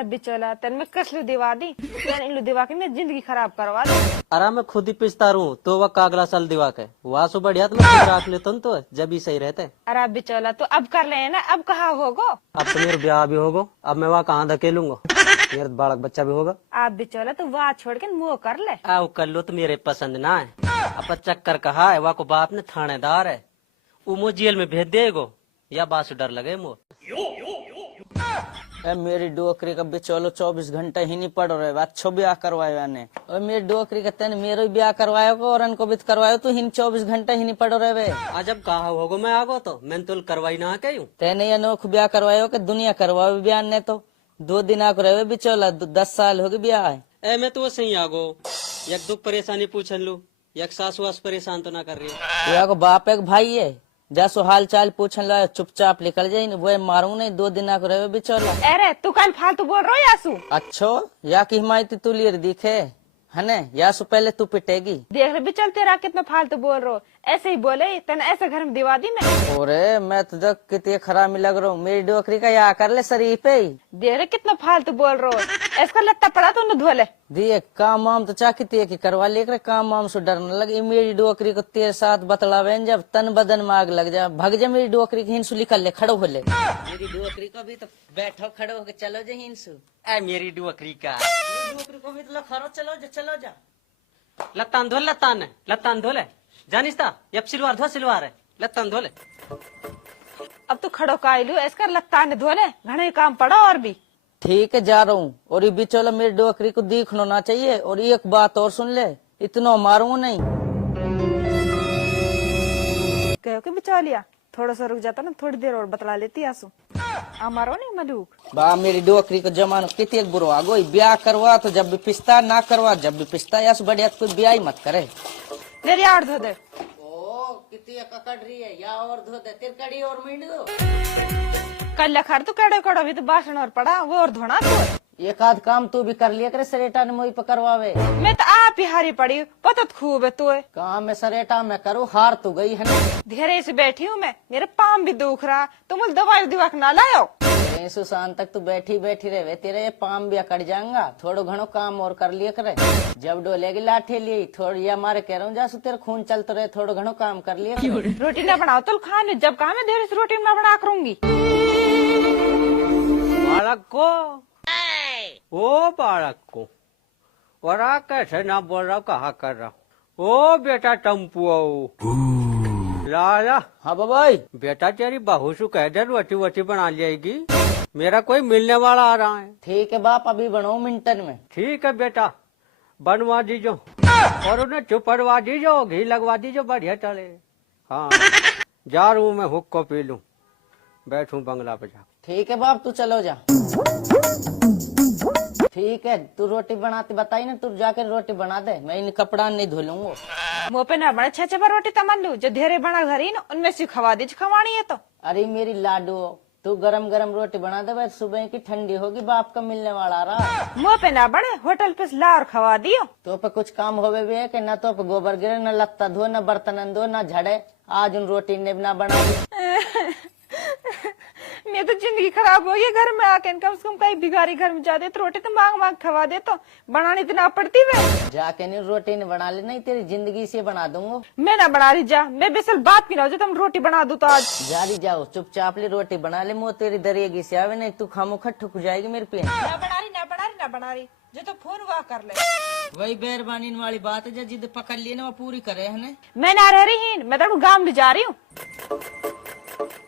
अरे बिचौला तेन में कसलू दिवा दी तेन इल्लू दिवा के मैं जिंदगी खराब करवा दी। अरे मैं खुद ही पिसता रहूं तो वह कागला साल दिवा के वहाँ सो बढ़िया तो मैं खुद रख लेता हूँ तो जब ही सही रहते। अरे बिचौला तो अब कर ले ना, अब कहाँ होगो? अब तो मेरा ब्याह भी होगा, अब मैं वहाँ कहाँ धकेलूंगा, मेरा बालक बच्चा भी होगा। आप बिचौला तो वहाँ छोड़ के मुँह कर ले। आओ कर लो तो मेरे पसंद ना है। अब चक्कर कहा है वहाँ को बाप ने थानेदार है, वो मो जेल में भेज देगो या बासु डर लगे मो। मेरी डोकरी का बिचौलो 24 घंटा ही नहीं पड़ रहे, अच्छो ब्याह करवायो ने। और मेरी डोकरी का तेन मेरो ब्याह करवायो को और अनको भी करवायो तो हिन 24 घंटा ही नहीं पड़ रहे वे। आज अब कहा होगो मैं आगो तो मैंने तो करवाई ना क्यों। तेने अनोख ब्याह करवायो के दुनिया करवाओ ब्याह ने तो 2 दिन आको रहे बिचौला 10 साल हो गए ब्याह है। ए मैं तो सही आगो एक दुख परेशानी पूछन लू, एक सासु वास परेशान तो ना कर रही है। को बाप एक भाई है, जैसो हाल चाल पूछन ला चुपचाप निकल जाये, वो मारू नहीं 2 दिन आको रहे बिचौला। अरे तू कल फालतू बोल रहा है यासू? अच्छो या की हिमायती तू लियर दिखे है ने, यासु पहले तू पिटेगी। देख रहे बिचल तेरा कितना फालतू बोल रहा हो, ऐसे ही बोले तेने ऐसे घर में दिवा दी मैं। ओरे मैं तो देख कितनी खराब लग रहा हूँ, मेरी डोकरी का या कर ले शरीफ पे। देख रहे कितना फालतू बोल रहा हो, इसका लत्ता पड़ा तो न धोले। दिए काम वाम तो चाह कितनी की करवा लेकर काम वाम से डर न लगे। मेरी डोकरी को तेरे साथ बतलावे जब तन बदन में आग लग जा, भग जा मेरी डोकरी की हिंसू निकल ले, खड़ो हो ले। मेरी डोकरी को भी तो बैठो खड़ो होके चलो जा हिंसू। मेरी डुअकरी का डोकरी को भी तो खड़ो चलो जा चलो जा। लत्तान धोले जानिस्ता यब सिलवार धो सिलवार है लत्तान धोले। अब तू खड़ो कायलू, इसका लत्ता ने धोले, घने काम पड़ा और भी। ठीक है जा रहा हूँ, और ये बिचौला मेरी डोकरी को दिखना ना चाहिए। और एक बात और सुन ले, इतना मारूंगा नहीं। कहो कि बिचौलिया थोड़ा सा रुक जाता ना, थोड़ी देर और बतला लेती आंसू। मारो नहीं मलूक बा मेरी डोकरी को जमानो कितने बुरो आगो, ब्याह करवा तो जब भी पिस्ता ना करवा जब भी पिस्ता, या बढ़िया तो कोई ब्याह ही मत करे। ले रिया और धो दे। ओ कितनी ककड़ रही है, या और धो दे तेरे कड़ी और मींड दो। कल लखर तो कड़ो कड़ो भी तो बासन और पड़ा, वो और धोना तो। एक आध काम तू भी कर लिया करे, सरेटा ने मोई पकड़वावे। मैं तो आप ही हारी पड़ी, पता तो खूब है तू। काम में सरेटा मैं करूँ, हार तो गई है ना। धीरे से बैठी हूँ मैं, मेरे पाम भी दुख रहा, तुम दवाई दिवा ना लाओ। सुशांत तक तू बैठी बैठी रहे, तेरे ये पाम भी अकड़ जाएगा। थोड़ो घणो काम और कर लिया करे, जब डोलेगी लाठी ली थोड़ी, या मारे कह रहा हूँ जासु तेरे खून चलते रहे, थोड़ो घणो काम कर लिया करे। रोटी ना बनाओ तो खाने, जब कहा मैं देर से रोटी ना बना करूंगी। बालक को ओ बालक को और कैसे ना बोल रहा कहा कर रहा। ओ बेटा टम्पू लाला। हाँ बाबाई। बेटा तेरी बहू सु कह दे रोटी वोटी बना लेगी, मेरा कोई मिलने वाला आ रहा है। ठीक है बाप, अभी बनाओ मिनटन में। ठीक है बेटा बनवा दीजो और उन्हें चुपड़वा दीजो, घी लगवा दीजो बढ़िया चले। हाँ जा रहा हूँ मैं, हुक को पी लूं, बैठूं बंगला पे जा। ठीक है बाप तू चलो जा। ठीक है तू रोटी बनाती बताई ना, तू जाकर रोटी बना दे, मैं इन कपड़ा नहीं धुलूंगा। मुँह पे ना बड़े छे पर रोटी तमन लू, जो धेरे बना घर ही ना उनमें से खवा दीजिए, खवानी है तो। अरे मेरी लाडू तू गरम गरम रोटी बना दे, बस सुबह की ठंडी होगी, बाप का मिलने वाला रहा। मुँह पे ना बड़े होटल पे ला और खवा दियो। तो पे कुछ काम होवे भी है कि न, तो पे गोबर गिरे, न लत्ता धो, न बर्तन धो, न झड़े, आज उन रोटी ने ना बना दी। मैं तो जिंदगी खराब हो गई घर में आके, कम से कम कहीं भिखारी घर में जाते तो रोटी तो मांग मांग खवा दे, तो बनानी तो ना पड़ती वे। जाके नहीं रोटी ने बना ले, नहीं तेरी जिंदगी से बना दूंगा। मैं ना बना रही जा, मैं बेसल बात की ना हो जो तुम रोटी बना दो तो आज। जा रही जाओ चुपचाप ले रोटी बना ले, मुँह तेरी दरिएगी से आवे, नहीं तू खामोखा ठुक जाएगी मेरे पे। ना बना रही जो तो फोन वाह कर ले। वही बेरबानी वाली बात है, जो जिद पकड़ लिए ना वो पूरी करे है ने। मैं ना रह रही, मैं तो गाँव ले जा रही हूँ।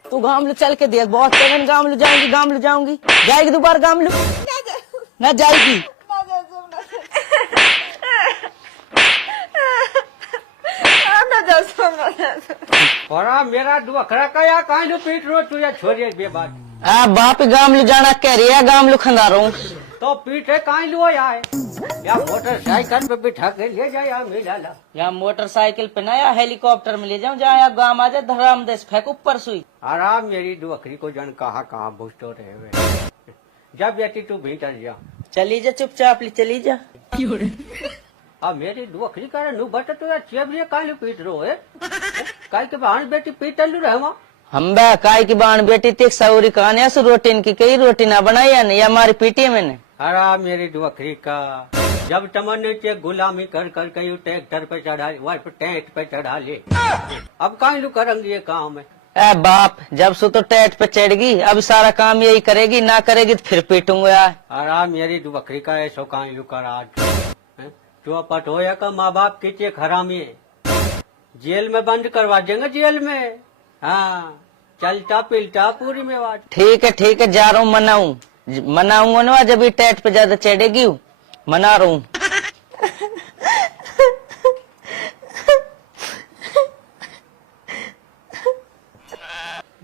तू गाँव लो चल के देख, बहुत कह गाँव लो जाऊंगी, गाँव लो जाऊंगी, जाएगी दोबारा गाँव लो ना जाएगी। और मेरा डुअखरा का या कहीं लो पीट रो तू, या छोड़िए बेबात। बाप गाँव लो जाना कह रही है, गाँव लो खंदा रहा हूँ तो पीठे कहीं लो यार, या मोटरसाइकिल पे बिठा के ले जाए या मिला ला, या मोटरसाइकिल पे ना, या हेलीकॉप्टर में ले जाऊं, जहाँ या गाँव आ जाए धराम देश फेंक ऊपर सुई। आराम मेरी डुअखरी को जन कहाँ भूसतो रहे हुए, जब बेटी तू भीतर जा। चली जा चुपचाप ली चली जा। अब मेरी डुअखरी करे नु बट तो या चेबरिया कालू पीट रो है, काल के बहन बेटी पीटलू रहे हम बे काय की बाण बेटी तेक सौरी कहानी रोटी की कई रोटी ना बनाई या नहीं, या हमारी पीटी मैंने। हरा मेरी डुअखरी का, जब तमन्ने चे गुलामी कर कर कहीं ट्रैक्टर पे चढ़ा वह टेंट पे चढ़ा ले, अब कहीं लू करेंगे ये काम है। ए बाप, जब से तो टेट पे चढ़गी अब सारा काम यही करेगी, ना करेगी तो फिर पीटूंगा यार। हरा मेरी डुअखरी का ऐसो कहीं लू कर आज जो पटोया का माँ बाप के चेक हरामी जेल में बंद करवा देंगे जेल में। हाँ चलता पिलता पूरी में बात। ठीक है जा रहा हूँ, मनाऊंगा ना जब ये टेट पे ज्यादा चढ़ेगी, मना रहा हूँ।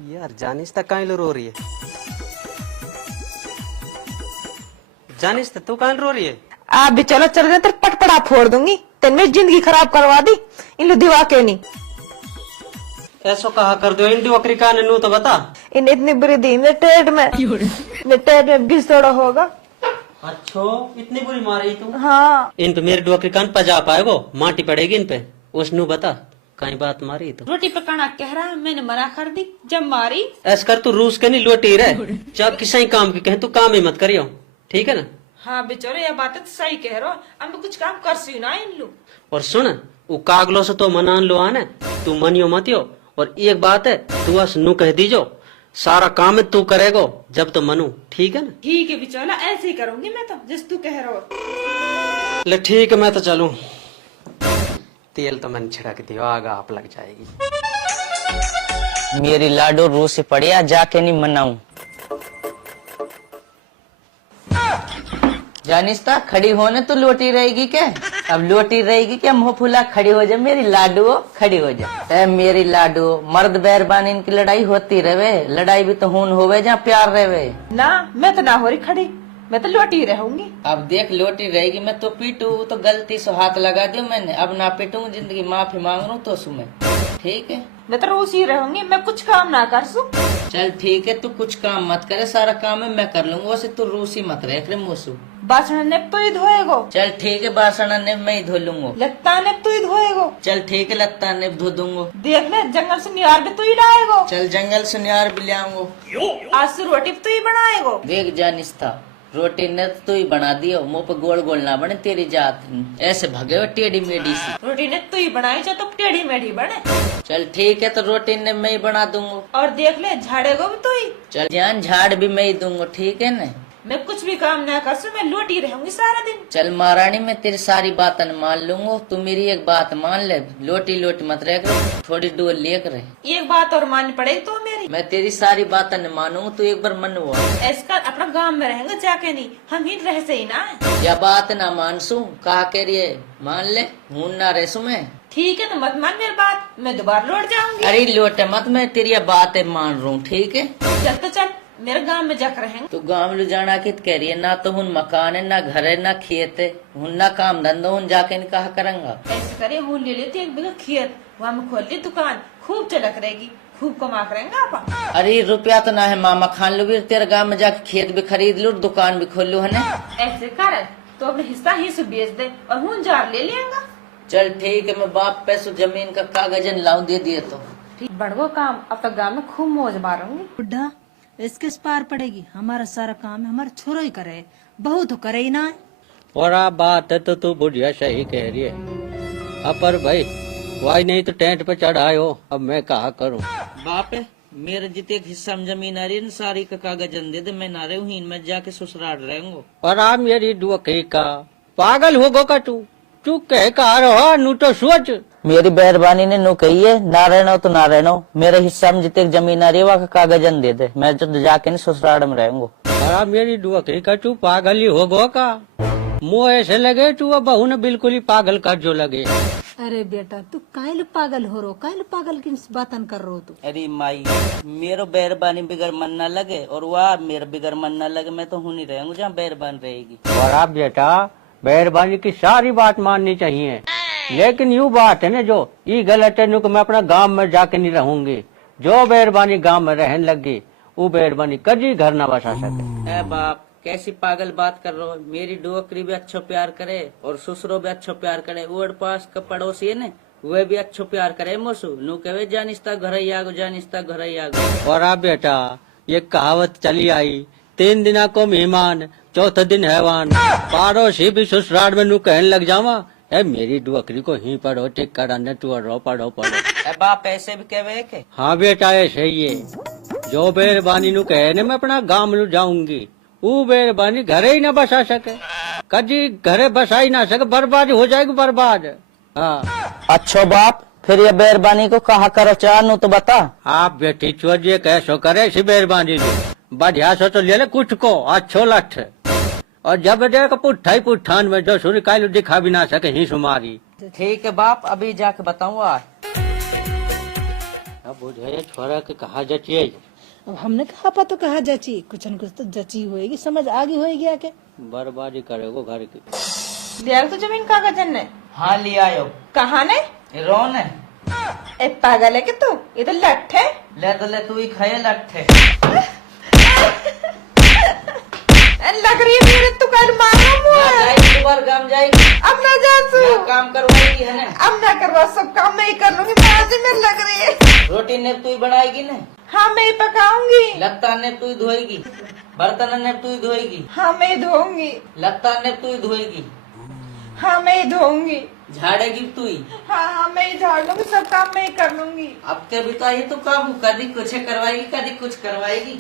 यार जानिस तक कहीं रो रही है, जानिस तू कहीं रो रही है? आप भी चलो चल रहे, तेरे पटपड़ा फोड़ दूंगी, तेन मेरी जिंदगी खराब करवा दी इन दिवा के नहीं। ऐसो कहा कर दो इन डुअखरी का ने नू तो बता। इन इतनी बुरी दी मेरे टेट में बिस थोड़ा होगा। अच्छो इतनी बुरी मारी तू? हाँ इन पे मेरे डुअखरी कान पजा पाएगो, माटी पड़ेगी इन पे, उसनू बता कहीं बात मारी तो। रोटी पकाना कह रहा मैंने मना कर दी, जब मारी ऐस कर तू रूस के नहीं लोटी रहे, जब किसी काम की कहे तू काम ही मत करियो, ठीक है ना? हाँ बेचारे ये बात तो सही कह रहा हूँ, अब मैं कुछ काम कर सी ना इन लोग। और सुन, वो कागलो से तो मनान लो आने, तू मनियो मतियो। और एक बात है, तू बस नू कह दीजो सारा काम तू करेगो जब तो मनू, ठीक है ना? ठीक है बिचौला, ऐसे ही करूंगी मैं तो जिस तू कह रहा हो। ले ठीक है मैं तो चलूं, तेल तो मैंने छिड़क दिया, आग आप लग जाएगी। मेरी लाडो रूस से पड़िया, जाके नहीं मनाऊं। जानिस्ता खड़ी होने तो लोटी रहेगी क्या? अब लोटी रहेगी क्या? मुंह फुला खड़ी हो जा मेरी लाडो, खड़ी हो जा। ए मेरी लाडो, मर्द बैरबान इनकी लड़ाई होती रहे, लड़ाई भी तो खून होवे जहाँ प्यार रहे ना। मैं तो ना हो रही खड़ी, मैं तो लोटी रहूंगी। अब देख लोटी रहेगी, मैं तो पीटू तो गलती से हाथ लगा दियो मैंने, अब ना पीटूंगी, जिंदगी माफी मांग रहा हूँ तो सुमे, ठीक है? मैं तो रोज ही रहूंगी, मैं कुछ काम ना कर सू। चल ठीक है, तू कुछ काम मत करे, सारा काम है मैं कर लूंगा, वैसे तू रूसी मत रह करे मोसू। बासण ने तो ही धोएगो। चल ठीक है, बासण ने मैं ही धो लूंगा। लत्ता ने तो ही धोएगो। चल ठीक है, लत्ता ने धो दूंगा। देख ले जंगल से नियार भी तू ही लाएगो। चल जंगल से नियार भी ले आऊंगा। आज से रोटी भी तू ही बनाएगो। देख जानिस्ता, रोटी ने तो तू ही बना दियो, मुंह पे गोल गोल ना बने तेरी जात, ऐसे भगे हो टेढ़ी मेढ़ी सी। रोटी ने तू ही बनाई जो तो टेढ़ी मेढ़ी बने। चल ठीक है, तो रोटी ने मैं ही बना दूंगा। और देख ले झाड़ेगो भी तू ही। चल जान झाड़ भी मैं ही दूंगा, ठीक है ना? मैं कुछ भी काम ना कर सू, मैं लोटी रहूंगी सारा दिन। चल महारानी, मैं तेरी सारी बातन मान लूंगा, तू मेरी एक बात मान ले, लोटी लोटी मत रह कर, थोड़ी डोल लेकर रहे। एक बात और माननी पड़ेगी तो मेरी। मैं तेरी सारी बातन मानूंगा, तू एक बार मन हुआ ऐसा अपना गांव में रहेंगे जाके नहीं, हम ही रह से ही ना है। या बात ना मानसू, कहा के लिए मान ले, हूं ना रहसू मैं। ठीक है तो मत मान मेरी बात, मैं दोबारा लौट जाऊंगी। अरे लोटे मत, मैं तेरी ये बातें मान रहा हूँ, ठीक है? चल तो चल, मेरे गांव में जाकर रहेंगे। तू गाँव ले जाना कित कह रही है? ना तो हुन मकान है, ना घर है, ना खेत है, हुन ना काम धंधा, हुन जाके नहीं कहा करेंगा। ऐसे करे हूँ ले लेती एक बिघा खेत, वहाँ में खोल ली दुकान, खूब चलक रहेगी, खूब कमा करेंगे आप। अरे रुपया तो ना है मामा, खान लो भी तेरे गाँव में जाके खेत भी खरीद लू, दुकान भी खोल लू, है ना? ऐसे कर तो अपने हिस्सा ही से बेच दे और हूँ जार ले लेंगा। चल ठीक है, मैं बाप पैसों जमीन का कागजन लाऊं, दे दिए तो ठीक बढ़ो काम, अब तक गाँव में खूब मौज मारूंगी। बुढ़ा इसके पार पड़ेगी, हमारा सारा काम है हमारा छोरो ही करे, बहू तो करे ही ना है। और आप बात है तो तू बुढ़िया सही कह रही है, अब पर भाई वाई नहीं तो टेंट पे चढ़ाए हो, अब मैं कहा करूं। बाप है मेरे जितने एक हिस्सा में जमीन आ रही है ना, सारी का कागजन दे दे, मैं ना रहूं ही, मैं जाके ससुराल रहूंगा। और आप मेरी डुअखरी का पागल हो गो का तू कह कहा रहो नू तो सोच। मेरी मेहरबानी ने नो कही है, ना रहना हो तो ना रहना हो, मेरे हिस्सा में जितने जमीन आ रही है वहाँ का कागजन दे दे, मैं तो जाके नहीं ससुराल में रहूंगा। और आप मेरी डुअखरी का तू पागल ही हो गो का, मुँह ऐसे लगे तू अब बहू ने बिल्कुल ही पागल कर जो लगे। अरे बेटा तू काहे पागल हो रो, काहे पागल की बातन कर रो तू? अरे माई, मेरो बैरबानी बिगर मन न लगे और वह मेरा बिगर मन न लगे, मैं तो हूं नहीं रहूंगा जहाँ बैरबान रहेगी। और आप बेटा मेहरबानी की सारी बात माननी चाहिए, लेकिन यूँ बात है ना जो ये गलत है नु मैं अपना गांव में जाके नहीं रहूंगी, जो मेहरबानी गांव में रहने लगी वो मेहरबानी कभी घर न बसा सके। ए बाप कैसी पागल बात कर रहे हो, मेरी डोकरी भी अच्छो प्यार करे और ससुरो भी अच्छो प्यार करे, ओड पास का पड़ोसी है ना वे भी अच्छो प्यार करे मोसू, नु कहे जानिस्ता घर ही आगो, जानिस्ता घर ही आगो। और आप बेटा ये कहावत चली आई 3 दिना को मेहमान, चौथे दिन हैवान। पाड़ोसी भी ससुराल में नू कहने लग जावा, ए मेरी डुअकरी को ही पढ़ो टिक कराने तू रो पढ़ो पढ़ो। ए बाप ऐसे भी कहवे के? हाँ बेटा ऐसे ही है। जो बेरबानी नू कहे ने मैं अपना गांव में जाऊंगी, वो बेरबानी घरे ही ना बसा सके, कभी घरे बसा ही ना सके, बर्बाद हो जाएगी बर्बाद। हाँ अच्छो बाप, फिर ये बेरबानी को कहा करो चानू तो बता। आप बेटी चोजिए कैसो करे इसी बेरबानी जो बढ़िया सो तो ले ले कुछ को अच्छो लठ, और जब देखो पुट्ठा ही पुट्ठान में जो सूर्य कायलू दिखा भी ना सके ही सुमारी। ठीक है बाप, अभी जाके बताऊंगा। अब बुझे छोरा के कहा जचिए। अब हमने कहा पा तो कहा जची, कुछ न कुछ तो जची होएगी, समझ आगे होएगी आके। बर्बादी करेगो घर की। दिया तो जमीन कागज ने? हाँ लिया आयो। कहा ने? रोन है। ए पागल है कि तू? ये तो लठ है। ले तो ले, तू ही खाए लट्ठे। लग रही है मेरे, तू कल मारो मुझे। बार काम जाएगी। अब ना जा तू। काम करवाएगी है ना? अब ना करवा, सब काम मैं ही कर लूंगी। मुझे में लग रही है। रोटी ने तू ही बनाएगी ना? हाँ मैं ही पकाऊंगी। लगता ने तू ही धोएगी, बर्तन ने तू ही धोएगी। हाँ मैं ही धोऊंगी। लगता ने तू ही धोएगी, हाँ मैं ही धोऊंगी। झाड़ेगी तू ही। हाँ हाँ मैं ही झाड़ लूंगी, सब काम मैं ही कर लूंगी। अब के भी तो ये तो काम कभी कुछ करवाएगी, कभी कुछ करवाएगी।